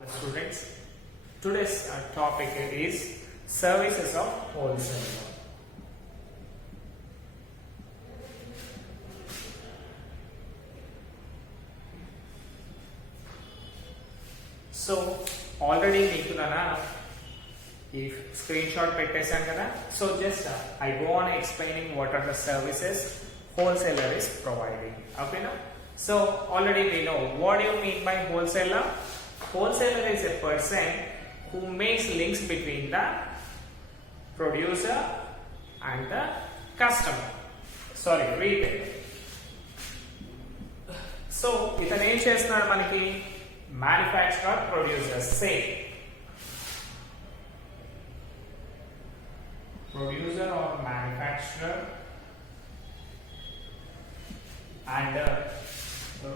Students, today's topic is services of wholesaler. So already మీకు ఈ screen shot పెట్టేశాను కదా. So just I go on explaining what are the services wholesaler is providing. Okay na? So already we know what do you mean by wholesaler. Wholesaler is a person who makes links between the producer and the customer. Sorry, retail. So ఇతను ఏం చేస్తున్నాడు మనకి manufacturer producer same producer or manufacturer and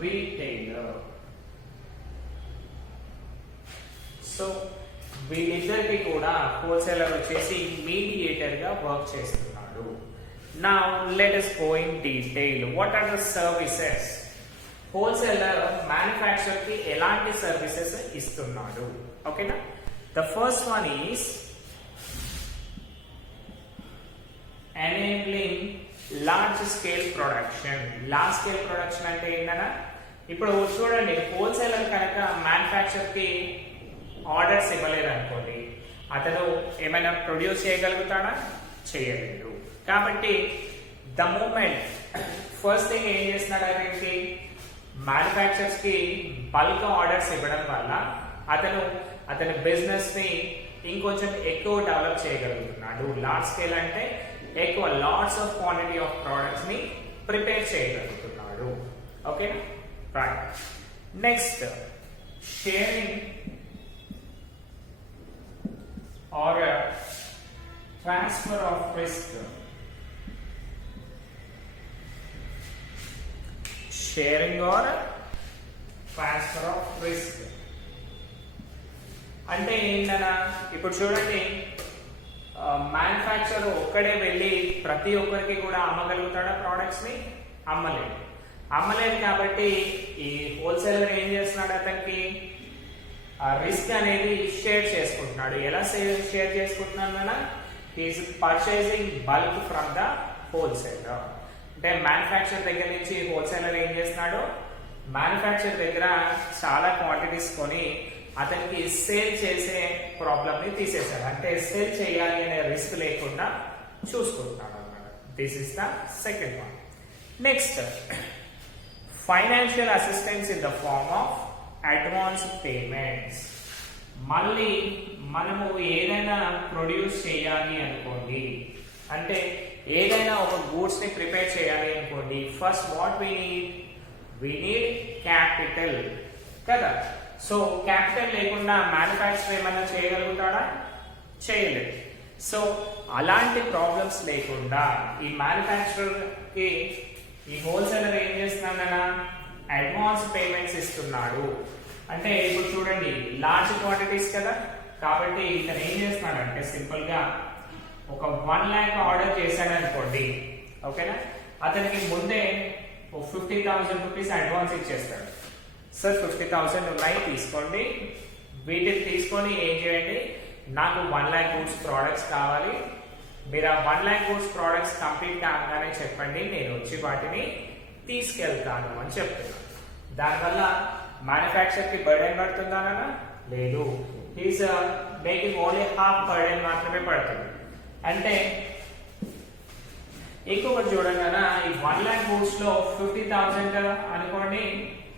retailer. So వీళ్ళిద్దరికి కూడా wholesaler వచ్చేసి mediator గా work చేస్తున్నాడు. Now let us go in detail. What are the services? Wholesaler manufacturer కి ఎలాంటి సర్వీసెస్ ఇస్తున్నాడు? ఓకేనా? The first one is enabling large scale production. Large scale production అంటే ఏంటన్నా, ఇప్పుడు చూడండి హోల్సేలర్ కనుక మ్యానుఫ్యాక్చర్ కి ఆర్డర్స్ ఇవ్వలేదు అనుకోండి, అతను ఏమైనా ప్రొడ్యూస్ చేయగలుగుతాడా? చేయలేడు. కాబట్టి ద మూమెంట్ ఫస్ట్ థింగ్ ఏం చేస్తున్నాడు అనేది మ్యానుఫ్యాక్చర్స్ కి బల్క్ ఆర్డర్స్ ఇవ్వడం వల్ల అతని బిజినెస్ ని ఇంకొంచెం ఎక్కువ డెవలప్ చేయగలుగుతున్నాడు. లార్జ్ స్కేల్ అంటే ఎక్కువ lots of quantity of products ని ప్రిపేర్ చేయగలుగుతున్నాడు. Okay right. Next sharing or transfer of risk. Sharing or transfer of risk అంటే ఏంటన్నా, ఇప్పుడు చూడండి మ్యానుఫ్యాక్చర్ ఒక్కడే వెళ్ళి ప్రతి ఒక్కరికి కూడా అమ్మగలుగుతాడా ప్రోడక్ట్స్ ని? అమ్మలేదు. కాబట్టి ఈ హోల్సేలర్ ఏం చేస్తున్నాడు, అతనికి రిస్క్ అనేది షేర్ చేసుకుంటున్నాడు. ఎలా షేర్ చేసుకుంటున్నాడు అన్న, he's purchasing bulk from the wholesaler. అంటే మ్యానుఫ్యాక్చర్ దగ్గర నుంచి హోల్సేలర్ ఏం చేస్తున్నాడు, మ్యానుఫ్యాక్చర్ దగ్గర చాలా క్వాంటిటీస్ కొని అతనికి సేల్ చేసే ప్రాబ్లమ్ ని తీసేశాడు. అంటే సేల్ చేయాలి అనే రిస్క్ లేకుండా చూసుకుంటున్నాడు అన్నమాట. This is the second one. Next financial assistance in the form of advance payments. మళ్ళీ మనము ఏదైనా ప్రొడ్యూస్ చేయాలి అనుకోండి, అంటే ఏదైనా ఒక గూడ్స్ ని ప్రిపేర్ చేయాలి అనుకోండి, first what we need capital కదా. సో క్యాపిటల్ లేకుండా మ్యానుఫ్యాక్చర్ ఏమైనా చేయగలుగుతాడా? చేయలేదు. సో అలాంటి ప్రాబ్లమ్స్ లేకుండా ఈ మ్యానుఫ్యాక్చరర్ కి ఈ హోల్సేలర్ ఏం చేస్తున్నాడన్నా, అడ్వాన్స్ పేమెంట్స్ ఇస్తున్నాడు. అంటే ఇప్పుడు చూడండి లార్జ్ క్వాంటిటీస్ కదా, కాబట్టి ఇతను ఏం చేస్తున్నాడు అంటే సింపుల్ గా ఒక 1 lakh ఆర్డర్ చేశాడు అనుకోండి, ఓకేనా, అతనికి ముందే 50,000 రూపీస్ అడ్వాన్స్ ఇచ్చేస్తాడు. సార్ 50,000 ఉన్నాయి తీసుకోండి, వీటిని తీసుకొని ఏం చేయండి, నాకు 1 lakh గూడ్స్ ప్రోడక్ట్స్ కావాలి, మీరు ఆ 1 lakh గూడ్స్ ప్రోడక్ట్స్ కంప్లీట్ కాగానే చెప్పండి, నేను వచ్చి వాటిని తీసుకెళ్తాను అని చెప్తున్నాను. దానివల్ల మ్యానుఫ్యాక్చర్ కి బర్డెన్ పడుతుందా? లేదు. He's making only half burden మాత్రమే పడుతుంది. అంటే ఇంకొకటి చూడండి అన్న, ఈ 1 lakh గూడ్స్ లో 50,000 అనుకోండి,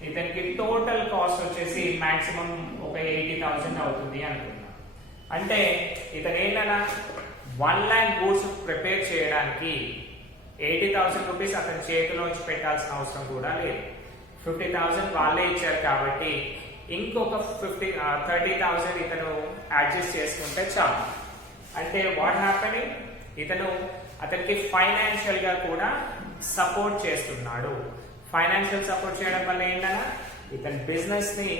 ఇతనికి టోటల్ కాస్ట్ వచ్చేసి మాక్సిమం ఒక 80,000 అవుతుంది అనుకున్నా. అంటే ఇతను ఏంటన్నా 1 lakh గూడ్స్ ప్రిపేర్ చేయడానికి 80,000 రూపీస్ అతని చేతిలోంచి పెట్టాల్సిన అవసరం కూడా లేదు. 50,000 వాళ్ళే ఇచ్చారు కాబట్టి ఇంకొక 30,000 ఇతను అడ్జస్ట్ చేసుకుంటే చాలు. అంటే వాట్ హ్యాపెనింగ్, అతనికి ఫైనాన్షియల్ గా కూడా సపోర్ట్ చేస్తున్నాడు. ఫైనాన్షియల్ సపోర్ట్ చేయడం వల్ల ఏంటన్నా, ఇతని బిజినెస్ ని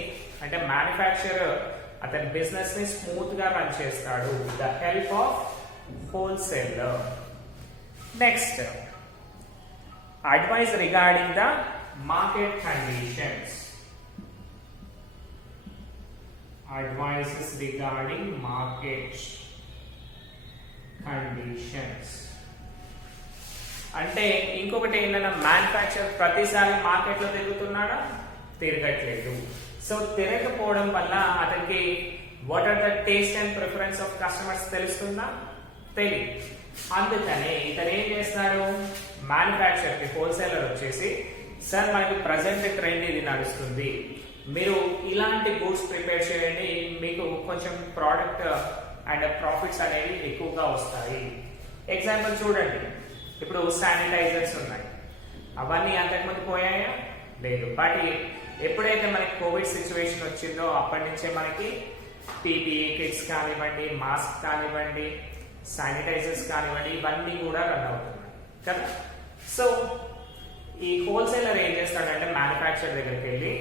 అంటే మ్యానుఫ్యాక్చరర్ అతని బిజినెస్ ని స్మూత్ గా రన్ చేస్తాడు. The help of wholesaler. Next advice regarding the market conditions. advices regarding market conditions. అంటే ఇంకొకటి ఏంటన్నా, మ్యానుఫ్యాక్చర్ ప్రతిసారి మార్కెట్లో తిరుగుతున్నాడా? తిరగట్లేదు. సో తిరగకపోవడం వల్ల అతనికి what are the taste and preference of customers తెలుస్తుందా? తెలియదు. అందుకని ఇతను ఏం చేస్తాడు, మ్యానుఫ్యాక్చర్ కి హోల్సేలర్ వచ్చేసి, సార్ మనకి ప్రజెంట్ ట్రెండ్ ఇది నడుస్తుంది, మీరు ఇలాంటి గూడ్స్ ప్రిపేర్ చేయండి, మీకు కొంచెం ప్రోడక్ట్ అండ్ ప్రాఫిట్స్ అనేవి ఎక్కువగా వస్తాయి. ఎగ్జాంపుల్ చూడండి, ఇప్పుడు శానిటైజర్స్ ఉన్నాయి, అవన్నీ అంతకుముందు పోయాయా? లేదు. బట్ ఎప్పుడైతే మనకి కోవిడ్ సిచ్యువేషన్ వచ్చిందో అప్పటి నుంచే మనకి పీపీఈ కిట్స్ కానివ్వండి, మాస్క్ కానివ్వండి, శానిటైజర్స్ కానివ్వండి, ఇవన్నీ కూడా రన్ అవుతున్నాయి కదా. సో ఈ హోల్సేలర్ ఏం చేస్తాడంటే మ్యానుఫ్యాక్చర్ దగ్గరికి వెళ్ళి,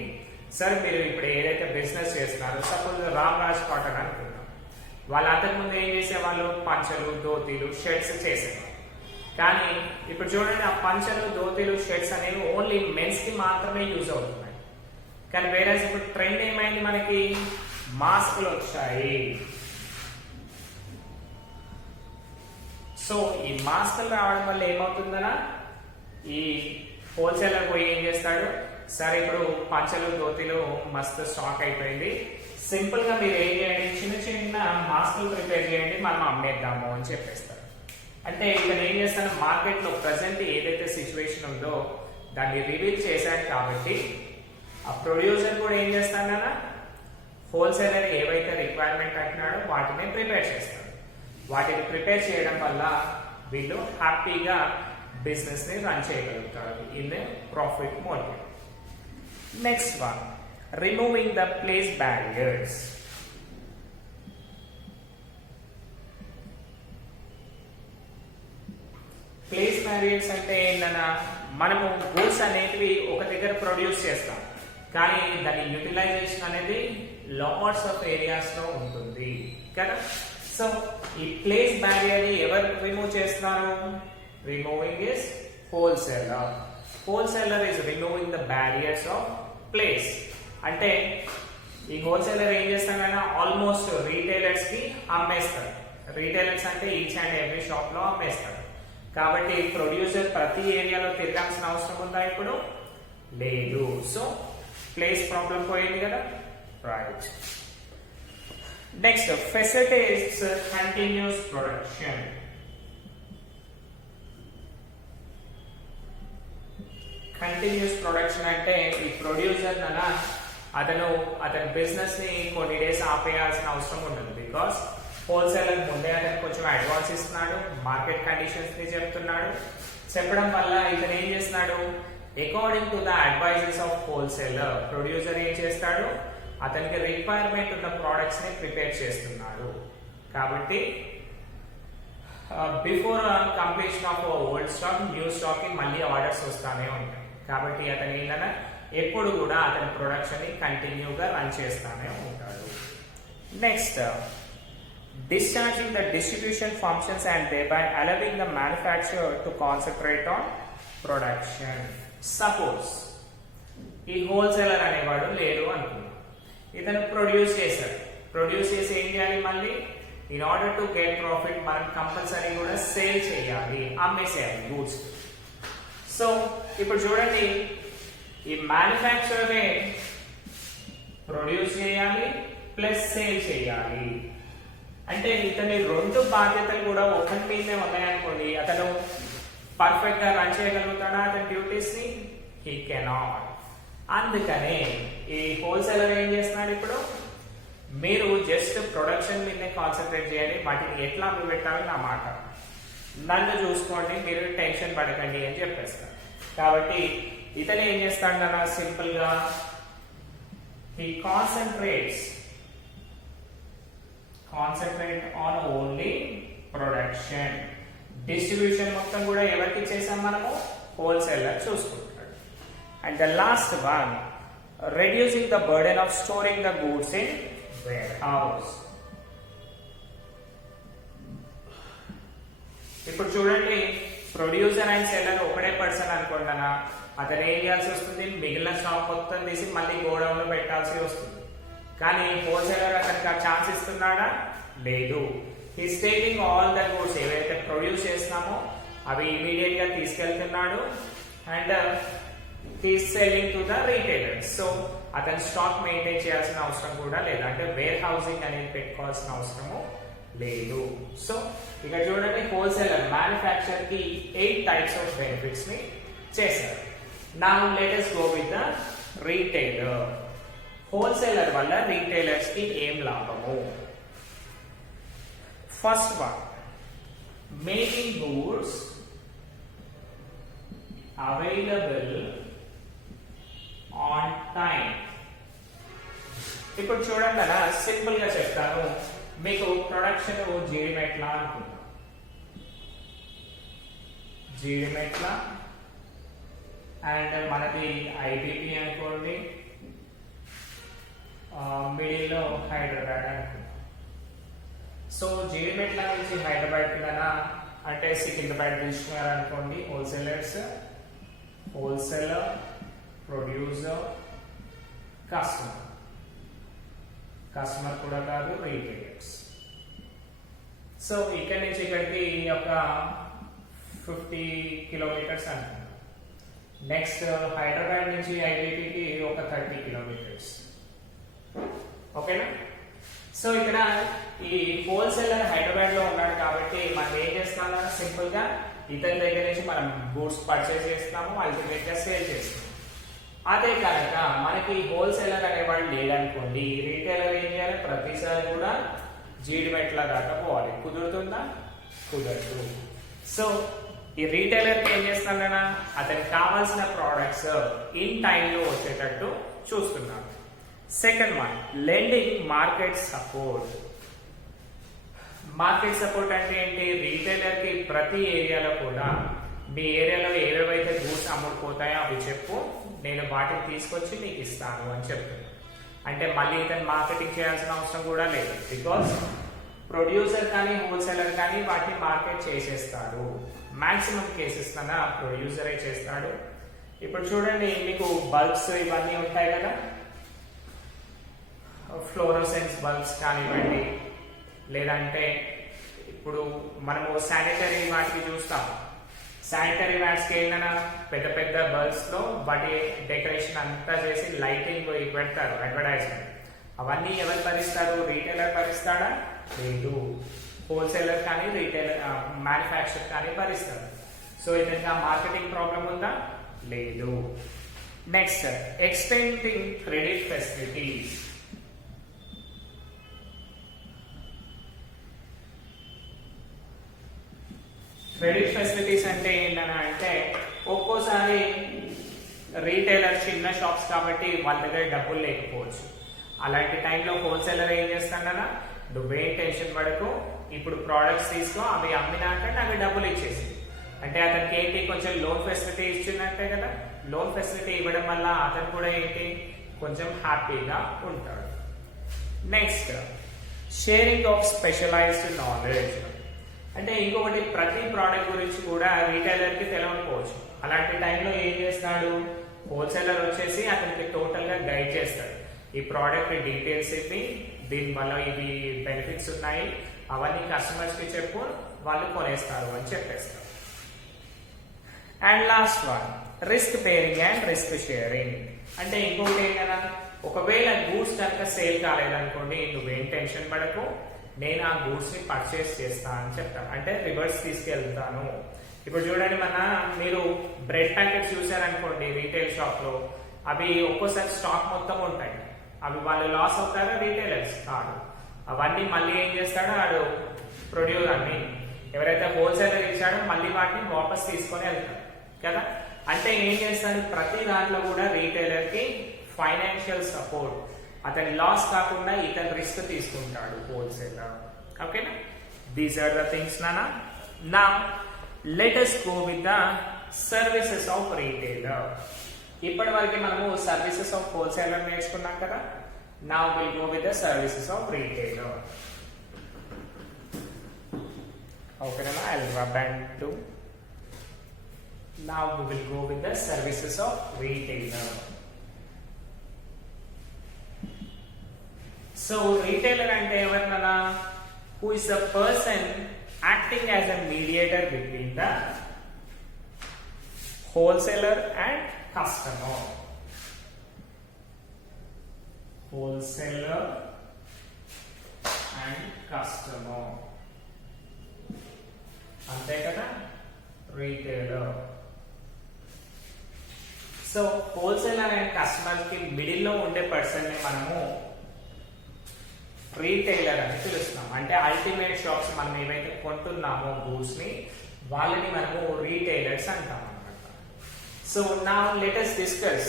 సార్ మీరు ఇప్పుడు ఏదైతే బిజినెస్ చేస్తున్నారో, సపోజ్ రామరాజ్ కాటన్ అనుకుంటాం, వాళ్ళు అంతకుముందు ఏం చేసేవాళ్ళు, పంచలు, ధోతీలు, షర్ట్స్ చేసేవాళ్ళు. కానీ ఇప్పుడు చూడండి, ఆ పంచలు, ధోతీలు, షర్ట్స్ అనేవి ఓన్లీ మెన్స్ కి మాత్రమే యూజ్ అవుతున్నాయి. కానీ వేరే ఇప్పుడు ట్రెండ్ ఏమైంది, మనకి మాస్కులు వచ్చాయి. సో ఈ మాస్కులు రావడం వల్ల ఏమవుతుందనా, ఈ హోల్సేలర్ పోయి ఏం చేస్తాడు, సరే ఇప్పుడు పంచలు, ధోతీలు మస్తు స్టాక్ అయిపోయింది, సింపుల్ గా మీరు ఏం చేయండి, చిన్న చిన్న మాస్కులు ప్రిపేర్ చేయండి, మనం అమ్మేద్దాము అని చెప్పేస్తారు. అంటే ఇక్కడ ఏం చేస్తాను, మార్కెట్ లో ప్రెసెంట్ ఏదైతే సిచ్యువేషన్ ఉందో దాన్ని రివీల్ చేశాడు. కాబట్టి ఆ ప్రొడ్యూసర్ కూడా ఏం చేస్తాడన్నా, హోల్సేలర్ ఏవైతే రిక్వైర్మెంట్ అంటున్నాడో వాటిని ప్రిపేర్ చేస్తాడు. వాటిని ప్రిపేర్ చేయడం వల్ల వీళ్ళు హ్యాపీగా బిజినెస్ ని రన్ చేయగలుగుతారు in profit mode. Next one, removing the place barriers. Place barriers అంటే ఏంటన్నా, మనము గూడ్స్ అనేటివి ఒక దగ్గర ప్రొడ్యూస్ చేస్తాం, కానీ దాని యూటిలైజేషన్ అనేది లాట్స్ ఆఫ్ ఏరియాస్ లో ఉంటుంది కదా. సో ఈ ప్లేస్ బ్యారియర్ ని ఎవరు రిమూవ్ చేస్తున్నారు, removing is wholesaler. Wholesaler is removing the barriers of place. అంటే ఈ హోల్సేలర్ ఏం చేస్తాడన్నా, ఆల్మోస్ట్ రీటైలర్స్ కి అమ్మేస్తాడు. రీటైలర్స్ అంటే ఈచ్ అండ్ ఎవ్రీ షాప్ లో అమ్మేస్తాడు. కాబట్టి ప్రొడ్యూసర్ ప్రతి ఏరియాలో తిరగాల్సిన అవసరం ఉందా ఇప్పుడు? లేదు. సో ప్లేస్ ప్రాబ్లం పోయింది కదా, right. Next, facilitates continuous production. Continuous production అంటే ఈ ప్రొడ్యూసర్ అతని బిజినెస్ ని కొన్ని డేస్ ఆపేయాల్సిన అవసరం ఉండదు. బికాస్ హోల్సేలర్ ముందే అతను కొంచెం అడ్వాన్స్ ఇస్తున్నాడు, మార్కెట్ కండిషన్స్ ని చెప్తున్నాడు. చెప్పడం వల్ల ఇతను ఏం చేస్తున్నాడు, according to the advises of wholesaler, producer ఏం చేస్తాడు, అతనికి రిక్వైర్మెంట్ ఉన్న ప్రోడక్ట్స్ ని ప్రిపేర్ చేస్తున్నాడు. కాబట్టి before completion of old stock, new stock కి మళ్ళీ ఆర్డర్స్ వస్తానే ఉంటాయి. కాబట్టి అతను ఏంటన్నా ఎప్పుడు కూడా అతని ప్రొడక్షన్ ని కంటిన్యూగా రన్ చేస్తానే ఉంటాడు. Next, discharging the distribution functions and thereby allowing the manufacturer to concentrate on production. Suppose ఈ హోల్సేలర్ అనేవాడు లేడు అనుకున్నాం, ఇతను ప్రొడ్యూస్ చేశాడు. ప్రొడ్యూస్ చేసి ఏం చేయాలి, మళ్ళీ in order to get profit మనం కంపల్సరీ కూడా సేల్ చేయాలి, అమ్మేసేయాలి గూడ్స్. సో ఇప్పుడు చూడండి, ఈ మ్యానుఫ్యాక్చరరే ప్రొడ్యూస్ చేయాలి ప్లస్ సేల్ చేయాలి. అంటే ఇతని రెండు బాధ్యతలు కూడా ఒకరి మీదే ఉన్నాయనుకోండి, అతను పర్ఫెక్ట్ గా రన్ చేయగలుగుతాడా అతని డ్యూటీస్ ని? He cannot. అందుకనే ఈ హోల్సేలర్ ఏం చేస్తున్నాడు, ఇప్పుడు మీరు జస్ట్ ప్రొడక్షన్ మీదే కాన్సన్ట్రేట్ చేయాలి, వాటిని ఎట్లా అమ్మి పెట్టాలి నా మాట, నన్ను చూసుకోండి, మీరు టెన్షన్ పడకండి అని చెప్పేస్తారు. కాబట్టి ఇతను ఏం చేస్తాడన్నా, సింపుల్ గా he concentrate on only production. Distribution మొత్తం కూడా ఎవరికి చేసాం మనము, హోల్సేలర్ చూసుకుంటాడు. And the last one, reducing the burden of storing the goods in where house. ఇప్పుడు చూడండి, ప్రొడ్యూసర్ అండ్ సెల్లర్ ఒకటే పర్సన్ అనుకుంటానా, అతను ఏం చేయాల్సి వస్తుంది, మిగిలిన స్టాక్ మొత్తం తీసి మళ్ళీ గోడౌన్ లో పెట్టాల్సి వస్తుంది. కానీ హోల్సేలర్ అతనికి ఆ ఛాన్స్ ఇస్తున్నాడా? లేదు. He's taking all the goods, ఏవైతే ప్రొడ్యూస్ చేస్తున్నామో అవి ఇమీడియట్ గా తీసుకెళ్తున్నాడు and he's selling to the retailers. So అతను స్టాక్ మెయింటైన్ చేయాల్సిన అవసరం కూడా లేదు, అంటే వేర్ హౌసింగ్ అనేది పెట్టుకోవాల్సిన అవసరము లేదు. సో ఇక చూడండి, హోల్సేలర్ మ్యానుఫ్యాక్చర్ కి 8 టైప్స్ ఆఫ్ బెనిఫిట్స్ ని చేశారు. Now let us go with the retailer. Wholesaler వల్ల రీటైలర్స్ కి ఏం లాభము? First one, making goods available on time. ఇప్పుడు చూడండి అలా సింపుల్ గా చెప్తాను. మీకు ప్రొడక్షన్ జీడిమెట్ల అనుకుంటాం, జీడిమెట్ల అండ్ మనది ఐబీపీ అనుకోండి, మిడిల్లో హైదరాబాద్ అనుకుంటాం. సో జీడిమెట్ల నుంచి హైదరాబాద్ కన్నా అంటే సికింద్రాబాద్ తీసుకున్నారు అనుకోండి. Wholesalers, wholesaler, producer, customer, customer కూడా కాదు రీటైలర్స్. సో ఇక్కడ నుంచి ఇక్కడికి ఒక 50 కిలోమీటర్స్ అనుకుంటాం. నెక్స్ట్ హైదరాబాద్ నుంచి ఐబీపీకి ఒక 30 కిలోమీటర్స్. ఓకేనా? సో ఇక్కడ ఈ హోల్సేలర్ హైదరాబాద్ లో ఉన్నాడు కాబట్టి మనం ఏం చేస్తాం, సింపుల్ గా ఇతని దగ్గర నుంచి మనం గూడ్స్ పర్చేస్ చేస్తున్నాము, అల్టిమేట్ గా సేల్ చేస్తున్నాము. అదే కనుక మనకి హోల్సేలర్ అనేవాడు లేదనుకోండి, రీటైలర్ ఏం చేయాలి? ప్రతిసారి కూడా జీడిమెట్ల దాకా పోవాలి. కుదురుతుందా? కుదరదు. సో ఈ రీటైలర్ ఏం చేస్తాడన్నా, అతనికి కావాల్సిన ప్రోడక్ట్స్ ఇన్ టైంలో వచ్చేటట్టు చూస్తున్నాడు. Second one, lending market support. Market support అంటే ఏంటి? రీటైలర్ కి ప్రతి ఏరియాలో కూడా మీ ఏరియాలో ఏవేవైతే గూడ్స్ అమ్ముడుపోతాయో అవి చెప్పు, నేను వాటిని తీసుకొచ్చి నీకు ఇస్తాను అని చెప్తున్నాను. అంటే మళ్ళీ ఇతను మార్కెటింగ్ చేయాల్సిన అవసరం కూడా లేదు, బికాస్ ప్రొడ్యూసర్ కానీ హోల్సేలర్ కానీ వాటిని మార్కెట్ చేసేస్తాడు. మాక్సిమం కేసెస్ కన్నా ప్రొడ్యూసరే చేస్తాడు. ఇప్పుడు చూడండి, మీకు బల్బ్స్ ఇవన్నీ ఉంటాయి కదా, ఫ్లోరోసెన్స్ బల్బ్స్ కానివ్వండి, లేదంటే ఇప్పుడు మనము శానిటరీ వాటికి చూస్తాం. శానిటరీ వ్యాట్స్ కి ఏదైనా పెద్ద పెద్ద బల్బ్స్ లో వాటి డెకరేషన్ అంతా చేసి లైటింగ్ పెడతారు, అడ్వర్టైజ్మెంట్. అవన్నీ ఎవరు భరిస్తారు? రీటైలర్ భరిస్తాడా? లేదు. హోల్సేలర్ కానీ రీటైలర్ మ్యానుఫ్యాక్చర్ కానీ భరిస్తారు. సో ఇదంతా మార్కెటింగ్ ప్రాబ్లం ఉందా? లేదు. Next, extending credit facilities. Credit facilities అంటే ఏంటన్నా అంటే, ఒక్కోసారి రీటైలర్ చిన్న షాప్స్ కాబట్టి వాళ్ళ దగ్గర డబ్బులు లేకపోవచ్చు. అలాంటి టైంలో హోల్సేలర్ ఏం చేస్తాడన్నా, నువ్వేం టెన్షన్ పడకు, ఇప్పుడు ప్రోడక్ట్స్ తీసుకో, అవి అమ్మినాక నాకు డబ్బులు ఇచ్చేసి, అంటే అతనికి ఏంటి కొంచెం లోన్ ఫెసిలిటీ ఇచ్చినట్టే కదా. లోన్ ఫెసిలిటీ ఇవ్వడం వల్ల అతను కూడా ఏంటి కొంచెం హ్యాపీగా ఉంటాడు. Next, sharing of specialised knowledge. అంటే ఇంకొకటి, ప్రతి ప్రోడక్ట్ గురించి కూడా రీటైలర్ కి తెలియకపోవచ్చు. అలాంటి టైంలో ఏం చేస్తాడు? హోల్సేలర్ వచ్చేసి అతనికి టోటల్ గా గైడ్ చేస్తాడు. ఈ ప్రోడక్ట్ డీటెయిల్స్ ఇవి, దీని వల్ల ఇవి బెనిఫిట్స్ ఉన్నాయి, అవన్నీ కస్టమర్స్ కి చెప్పు, వాళ్ళు కొనేస్తారు అని చెప్పేస్తారు. And last one, risk bearing and risk sharing. అంటే ఇంకొకటి ఏంటన్నా, ఒకవేళ గూడ్స్ కనుక సేల్ కాలేదనుకోండి, నువ్వేం టెన్షన్ పడకు, నేను ఆ గూడ్స్ ని పర్చేస్ చేస్తాను అని చెప్తాను, అంటే రివర్స్ తీసుకెళ్తాను. ఇప్పుడు చూడండి, మీరు బ్రెడ్ ప్యాకెట్స్ చూసారనుకోండి రీటైల్ షాప్ లో, అవి ఒక్కోసారి స్టాక్ మొత్తం ఉంటాయి. అవి వాళ్ళు లాస్ అవుతారా? రీటైలర్స్ కాదు. అవన్నీ మళ్ళీ ఏం చేస్తాడో వాడు ప్రొడ్యూసర్ అన్ని ఎవరైతే హోల్సేలర్ ఇచ్చాడో మళ్ళీ వాటిని వాపస్ తీసుకొని వెళ్తాడు కదా. అంటే ఏం చేస్తాడు? ప్రతి దాంట్లో కూడా రీటైలర్ కి ఫైనాన్షియల్ సపోర్ట్, అతని లాస్ కాకుండా ఇతను రిస్క్ తీసుకుంటాడు హోల్సేలర్. ఓకేనా? దీస్ ఆర్ ద థింగ్స్ నానా. Now let us go with the services of retailer. ఇప్పటి వరకు మనము సర్వీసెస్ ఆఫ్ హోల్సేలర్ నేర్చుకున్నాం కదా. Now will go with the services of retailer. ఓకేనా? I'll rub and do. Now we will go with the services of retailer. So retailer అంటే ఎవరినన్నా? Who is the person acting as a mediator between the wholesaler and customer. Wholesaler and customer అంతే కదా, retailer. So wholesaler and customer కి middle లో ఉండే person ని మనము retailer అని పిలుస్తున్నాం. అంటే అల్టిమేట్ షాప్స్ మనం ఏవైతే కొంటున్నామో గూడ్స్ ని, వాళ్ళని మనము రీటైలర్స్ అంటాం అన్నమాట. So now let us discuss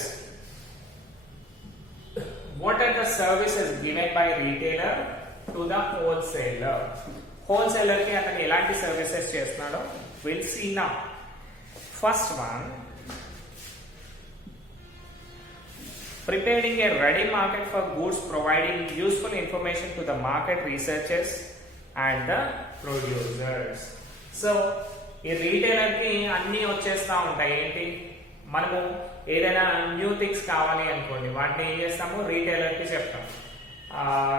what are the services given by retailer to the wholesaler. Wholesaler కి అతను ఎలాంటి సర్వీసెస్ చేస్తున్నాడో will see now. First one, preparing a ready market for goods, providing useful information to the market researchers and the producers. So ఈ retailer కి అన్ని వచ్చేస్తా ఉంటాయి. ఏంటి, మనము ఏదైనా న్యూ థింగ్స్ కావాలి అనుకోండి, వాటిని ఏం చేస్తాము, రీటైలర్ కి చెప్తాం,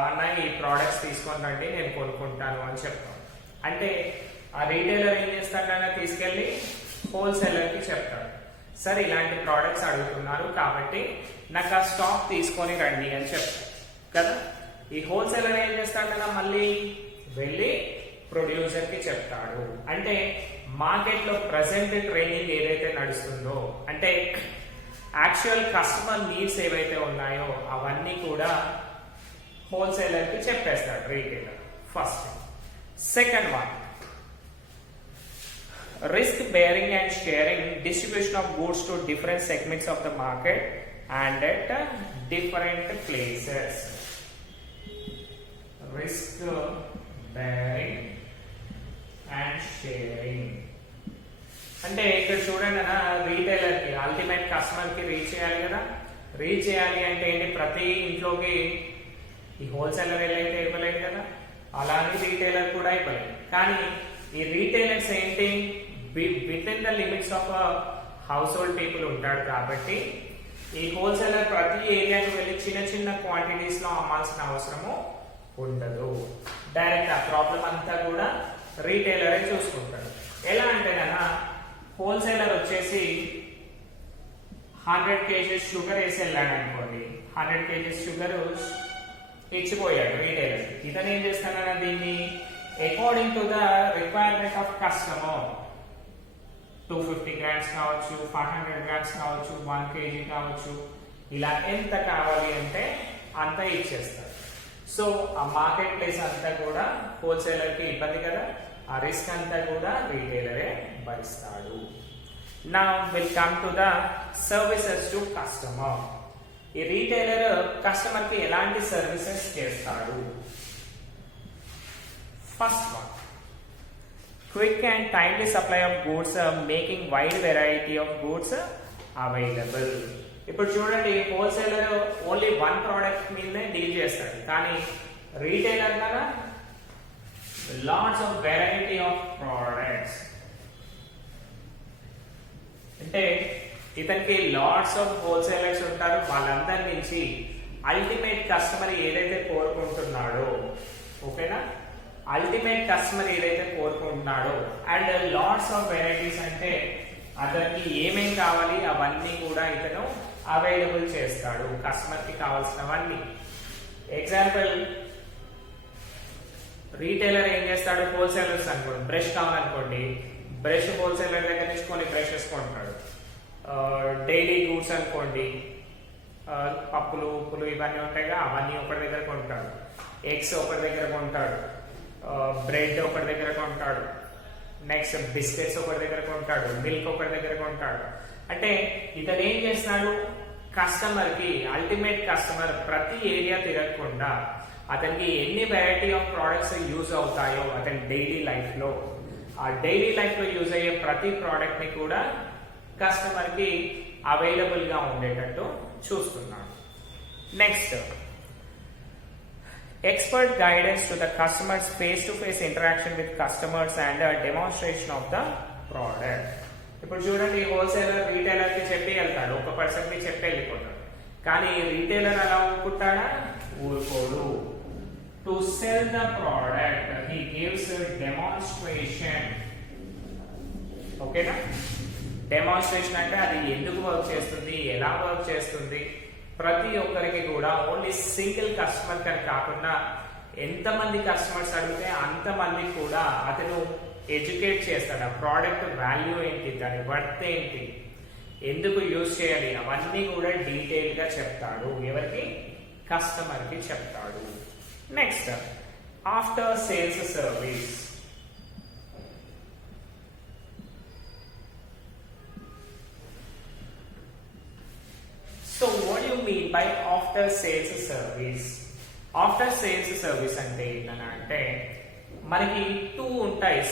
అన్న ఈ ప్రోడక్ట్స్ తీసుకొని రండి నేను కొనుక్కుంటాను అని చెప్తాం. అంటే ఆ రీటైలర్ ఏం చేస్తాడన్నా తీసుకెళ్లి హోల్సేలర్ కి చెప్తాడు, సరే ఇలాంటి ప్రోడక్ట్స్ అడుగుతున్నారు కాబట్టి నాకు ఆ స్టాక్ తీసుకొని రండి అని చెప్తాడు కదా. ఈ హోల్సేలర్ ఏం చేస్తాడన్నా మళ్ళీ వెళ్ళి ప్రొడ్యూసర్ కి చెప్తాడు. అంటే మార్కెట్ లో ప్రెసెంట్ ట్రైనింగ్ ఏదైతే నడుస్తుందో, అంటే యాక్చువల్ కస్టమర్ నీడ్స్ ఏవైతే ఉన్నాయో అవన్నీ కూడా హోల్సేలర్ కి చెప్పేస్తాడు retailer. First. Second one, risk bearing and sharing distribution of goods to different segments of the market and at different places. Risk bearing and sharing అంటే ఇక్కడ చూడండి అన్న, రీటైలర్ కి అల్టిమేట్ కస్టమర్ కి రీచ్ చేయాలి కదా. రీచ్ చేయాలి అంటే ఏంటి, ప్రతి ఇంట్లోకి ఈ హోల్సేలర్ వెళ్ళైతే ఇవ్వలేదు కదా, అలానే రీటైలర్ కూడా ఇవ్వలేదు. కానీ ఈ రీటైలర్స్ ఏంటి, with in the limits of house hold people ఉంటాడు కాబట్టి ఈ హోల్సేలర్ ప్రతి ఏరియాకి వెళ్ళి చిన్న చిన్న క్వాంటిటీస్ లో అమ్మాల్సిన అవసరము ఉండదు. డైరెక్ట్ ఆ ప్రాబ్లం అంతా కూడా రీటైలరే చూసుకుంటాడు. ఎలా అంటే కదా, హోల్సేలర్ వచ్చేసి 100 kgs షుగర్ వేసి వెళ్ళాడు అనుకోండి, 100 kgs షుగర్ ఇచ్చిపోయాడు రీటైలర్. ఇతను ఏం చేస్తాడన్నా దీన్ని according to the requirement of customer 250 grams కావచ్చు, 500 grams కావచ్చు, 1 kg కావచ్చు, ఇలా ఎంత కావాలి అంటే అంత ఇచ్చేస్తారు. సో ఆ మార్కెట్ ప్లేస్ అంతా కూడా హోల్సేలర్ కి ఇబ్బంది కదా, ఆ రిస్క్ అంతా కూడా రీటైలరే భరిస్తాడు. Now will come to the services to customer. ఈ రీటైలర్ కస్టమర్ కి ఎలాంటి సర్వీసెస్ చేస్తాడు? First one, quick and timely supply of goods, making wide variety of goods available. ఇప్పుడు చూడండి, హోల్సేలర్ ఓన్లీ వన్ ప్రోడక్ట్ మీదనే డీల్ చేస్తాడు, కానీ రీటైలర్ కదా lots of variety of products. అంటే ఇతనికి లాట్స్ ఆఫ్ హోల్సేలర్స్ ఉంటారు, వాళ్ళందరి నుంచి అల్టిమేట్ కస్టమర్ ఏదైతే కోరుకుంటున్నాడో, ఓకేనా, అల్టిమేట్ కస్టమర్ ఏదైతే కోరుకుంటున్నాడో అండ్ లాట్స్ ఆఫ్ వెరైటీస్ అంటే అతనికి ఏమేం కావాలి అవన్నీ కూడా ఇతను అవైలబుల్ చేస్తాడు కస్టమర్ కి కావాల్సినవన్నీ. ఎగ్జాంపుల్, రీటైలర్ ఏం చేస్తాడు, హోల్సేలర్స్ అనుకోండి, బ్రష్ కావాలనుకోండి, బ్రష్ హోల్సేలర్ దగ్గర నుంచి కొన్ని బ్రషెస్ కొంటాడు. డైలీ గూడ్స్ అనుకోండి, పప్పులు ఉప్పులు ఇవన్నీ ఉంటాయిగా, అవన్నీ ఒకటి దగ్గర కొంటాడు. ఎగ్స్ ఒకటి దగ్గర కొంటాడు, బ్రెడ్ ఒకటి దగ్గర కొంటాడు, నెక్స్ట్ బిస్కెట్స్ ఒకటి దగ్గర కొంటాడు, మిల్క్ ఒకటి దగ్గర కొంటాడు. అంటే ఇతను ఏం చేస్తున్నాడు, కస్టమర్ కి అల్టిమేట్ కస్టమర్ ప్రతి ఏరియా తిరగకుండా అతనికి ఎన్ని వెరైటీ ఆఫ్ ప్రోడక్ట్స్ యూజ్ అవుతాయో అతని డైలీ లైఫ్ లో, ఆ డైలీ లైఫ్ లో యూజ్ అయ్యే ప్రతి ప్రోడక్ట్ ని కూడా కస్టమర్ కి అవైలబుల్ గా ఉండేటట్టు చూస్తున్నాడు. Next, expert guidance to the customers, face-to-face interaction with customers and a demonstration of the product. ఇప్పుడు చూడండి, హోల్సేలర్ రీటైలర్ కి చెప్పి వెళ్తాడు, ఒక పర్సన్ కి చెప్పి వెళ్ళిపోతాడు. కానీ రీటైలర్ అలా ఊరుకుంటాడా? ఊరుకోడు. to sell the product he gives a demonstration. ఓకేనా? డెమాన్స్ట్రేషన్ అంటే అది ఎందుకు వర్క్ చేస్తుంది, ఎలా వర్క్ చేస్తుంది, ప్రతి ఒక్కరికి కూడా ఓన్లీ సింగిల్ కస్టమర్ కని కాకుండా ఎంతమంది కస్టమర్స్ అడిగితే అంతమంది కూడా అతను ఎడ్యుకేట్ చేస్తాడు. ఆ ప్రోడక్ట్ వాల్యూ ఏంటి, దాని వర్త్ ఏంటి, ఎందుకు యూజ్ చేయాలి, అవన్నీ కూడా డీటెయిల్ గా చెప్తాడు. ఎవరికి? కస్టమర్ కి చెప్తాడు. Next after sales service. So what you mean by after sales service? After sales service అంటే ఏంటంటే మనకి టూ ఉంటాయి.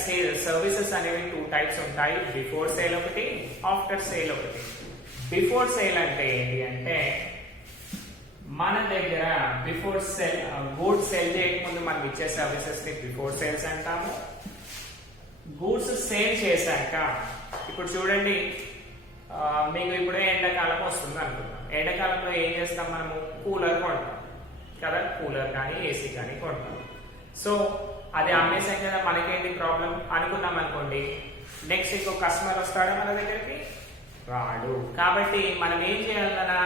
సర్వీసెస్ అనేవి టూ టైప్స్ ఉంటాయి. బిఫోర్ సేల్ ఒకటి, ఆఫ్టర్ సేల్ ఒకటి. బిఫోర్ సేల్ అంటే ఏంటి అంటే మన దగ్గర బిఫోర్ సేల్ గూడ్స్ సేల్ చేయకముందు మనం ఇచ్చే సర్వీసెస్ ని బిఫోర్ సేల్స్ అంటాము. గూడ్స్ సేల్ చేశాక ఇప్పుడు చూడండి, మీకు ఇప్పుడే ఎండాకాలం వస్తుంది అనుకుందాం. ఎండాకాలంలో ఏం చేస్తాం మనము? కూలర్ కొంటాం కదా, కూలర్ కానీ ఏసీ కానీ కొంటాం. సో అది అమ్మేసాం కదా, మనకేంటి ప్రాబ్లం అనుకున్నాం అనుకోండి. నెక్స్ట్ ఇంకో కస్టమర్ వస్తాడా మన దగ్గరికి? రాడు. కాబట్టి మనం ఏం చేయాలన్నా,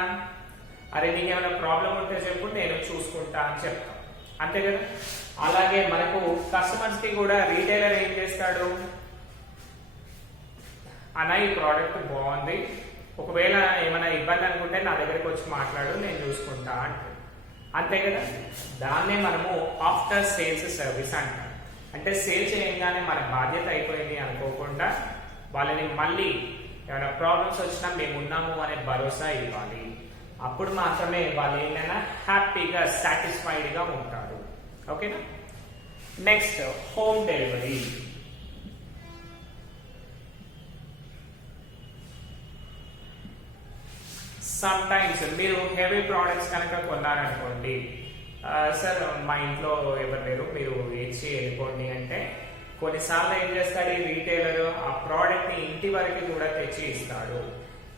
అరే నీకు ఏమైనా ప్రాబ్లం ఉంటే చెప్పు, నేను చూసుకుంటా అని చెప్తాం. అంతే కదా. అలాగే మనకు కస్టమర్స్ కి కూడా రీటైలర్ ఏం చేస్తాడు, అన్న ఈ ప్రోడక్ట్ బాగుంది, ఒకవేళ ఏమైనా ఇబ్బంది అనుకుంటే నా దగ్గరికి వచ్చి మాట్లాడు, నేను చూసుకుంటా అంటాడు. అంతే కదా. దాన్నే మనము ఆఫ్టర్ సేల్స్ సర్వీస్ అంటాం. అంటే సేల్ చేయగానే మన బాధ్యత అయిపోయింది అనుకోకుండా వాళ్ళని మళ్ళీ ఏమైనా ప్రాబ్లమ్స్ వచ్చినా మేము ఉన్నాము అనే భరోసా ఇవ్వాలి. అప్పుడు మాత్రమే వాళ్ళు ఏంటైనా హ్యాపీగా సాటిస్ఫైడ్ గా ఉంటారు. ఓకేనా? Next home delivery. Some times మీరు హెవీ ప్రోడక్ట్స్ కనుక కొన్నారనుకోండి, సార్ మా ఇంట్లో ఎవరు లేరు, మీరు ఇచ్చి వెళ్ళిపోండి అంటే కొన్నిసార్లు ఏం చేస్తాడు ఈ రీటైలర్, ఆ ప్రోడక్ట్ ని ఇంటి వరకు కూడా తెచ్చి ఇస్తాడు.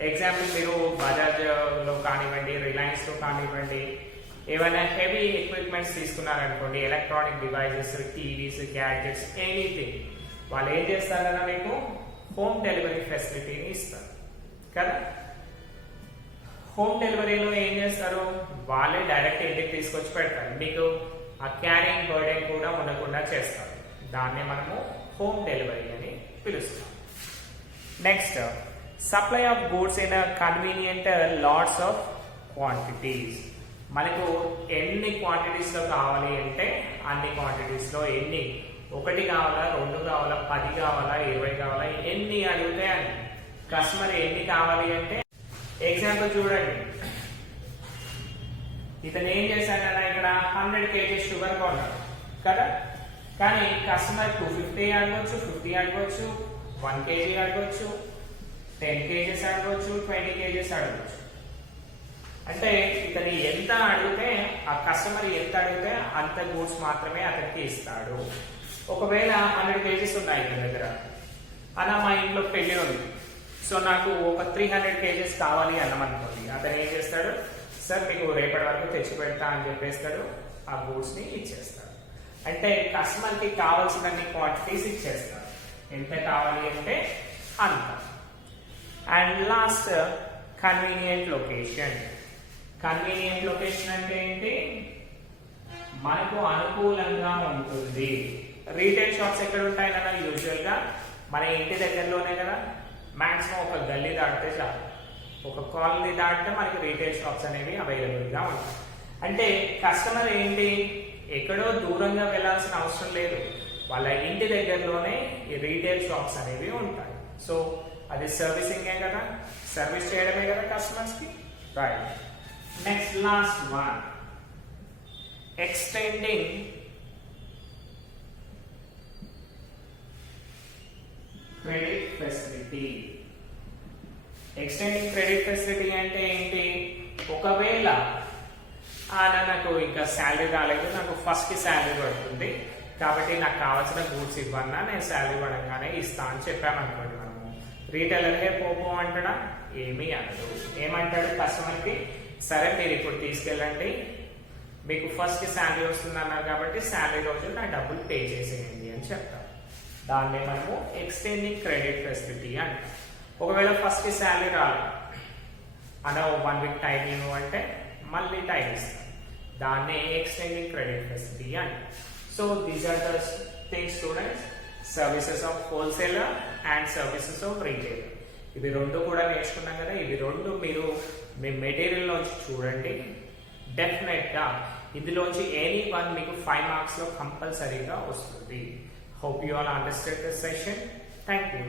ఎగ్జాంపుల్ మీరు బజాజ్ లో కానివ్వండి, రిలయన్స్ లో కానివ్వండి, ఏమైనా హెవీ ఎక్విప్మెంట్స్ తీసుకున్నారనుకోండి, electronic devices, TVs, gadgets, anything, వాళ్ళు ఏం చేస్తారన్నా మీకు హోమ్ డెలివరీ ఫెసిలిటీని ఇస్తారు కదా. హోమ్ డెలివరీలో ఏం చేస్తారు, వాళ్ళే డైరెక్ట్ ఇంటికి తీసుకొచ్చి పెడతారు. మీకు ఆ క్యారింగ్ బర్డెన్ కూడా ఉండకుండా చేస్తారు. దాన్నే మనము హోమ్ డెలివరీ అని పిలుస్తాం. Next supply of goods in convenient lots of quantities. మనకు ఎన్ని క్వాంటిటీస్ లో కావాలి అంటే అన్ని క్వాంటిటీస్ లో, ఎన్ని, 1 కావాలా, 2 కావాలా, 10 కావాలా, 20 కావాలా, ఎన్ని అడిగితే అని. కస్టమర్ ఎన్ని కావాలి అంటే, ఎగ్జాంపుల్ చూడండి, ఇతను ఏం చేశాడన్నా ఇక్కడ 100 kg షుగర్ కొన్నాడు కదా, కానీ కస్టమర్ 250 అడగవచ్చు, 50 అడగవచ్చు, 1 kg అడగవచ్చు, 10 kgs అడగవచ్చు, 20 kgs అడగవచ్చు. అంటే ఇతను ఎంత అడిగితే, ఆ కస్టమర్ ఎంత అడిగితే అంత గూడ్స్ మాత్రమే అతనికి ఇస్తాడు. ఒకవేళ 100 kgs ఉన్నాయి ఇతని దగ్గర, అలా మా ఇంట్లో పెళ్లి ఉంది, సో నాకు ఒక 300 kgs కావాలి అన్నమనుకోండి, అతను ఏం చేస్తాడు, సార్ మీకు రేపటి వరకు తెచ్చి పెడతా అని చెప్పేస్తాడు, ఆ గూడ్స్ ని ఇచ్చేస్తాడు. అంటే కస్టమర్ కి కావాల్సిన క్వాంటిటీస్ ఇచ్చేస్తాడు, ఎంత కావాలి అంటే అంత. And last convenient location. Convenient location అంటే ఏంటి, మనకు అనుకూలంగా ఉంటుంది. రీటైల్ షాప్స్ ఎక్కడ ఉంటాయి కదా, యూజువల్ గా మన ఇంటి దగ్గరలోనే కదా. మాక్సిమం ఒక గల్లీ దాటితే చాలు, ఒక కాలనీ దాటితే మనకి రీటైల్ షాప్స్ అనేవి అవైలబుల్ గా ఉంటాయి. అంటే కస్టమర్ ఏంటి, ఎక్కడో దూరంగా వెళ్లాల్సిన అవసరం లేదు, వాళ్ళ ఇంటి దగ్గరలోనే ఈ రీటైల్ షాప్స్ అనేవి ఉంటాయి. సో అది సర్వీసింగే కదా, సర్వీస్ చేయడమే కదా కస్టమర్స్ కి, right. Next last one, extending credit facility. Extending credit facility అంటే ఏంటి, ఒకవేళ నాకు ఇంకా శాలరీ రాలేదు, నాకు ఫస్ట్ కి శాలరీ పడుతుంది కాబట్టి నాకు కావాల్సిన గూడ్స్ ఇవ్వన్నా నేను శాలరీ పడంగానే ఇస్తా అని చెప్పామనుకోండి, మనము రీటైలర్కే పోపో అంటాడా, ఏమీ అనడు. ఏమంటాడు కస్టమర్ కి, సరే మీరు ఇప్పుడు తీసుకెళ్ళండి, మీకు ఫస్ట్ శాలరీ వస్తుంది అన్నారు కాబట్టి శాలరీ రోజు నా డబ్బులు పే చేసేయండి అని చెప్తాం. దాన్ని మనము ఎక్స్టెండింగ్ క్రెడిట్ ఫెసిలిటీ అంటాం. ఒకవేళ ఫస్ట్ శాలరీ రాలేదు అన్న 1 వీక్ టైం ఇవ్వు అంటే మళ్ళీ టైం ఇస్తాం. దాన్ని ఎక్స్టెండింగ్ క్రెడిట్ ఫెసిలిటీ అంటాం. So these are the things students, services of wholesaler and services of retailer. ఇవి రెండు కూడా నేర్చుకున్నాం కదా. ఇవి రెండు మీరు మీ మెటీరియల్ నుంచి చూడండి. డెఫినెట్గా ఇందులోంచి ఎనీ వన్ మీకు 5 మార్క్స్లో కంపల్సరీగా వస్తుంది. Hope you all understood this session. Thank you.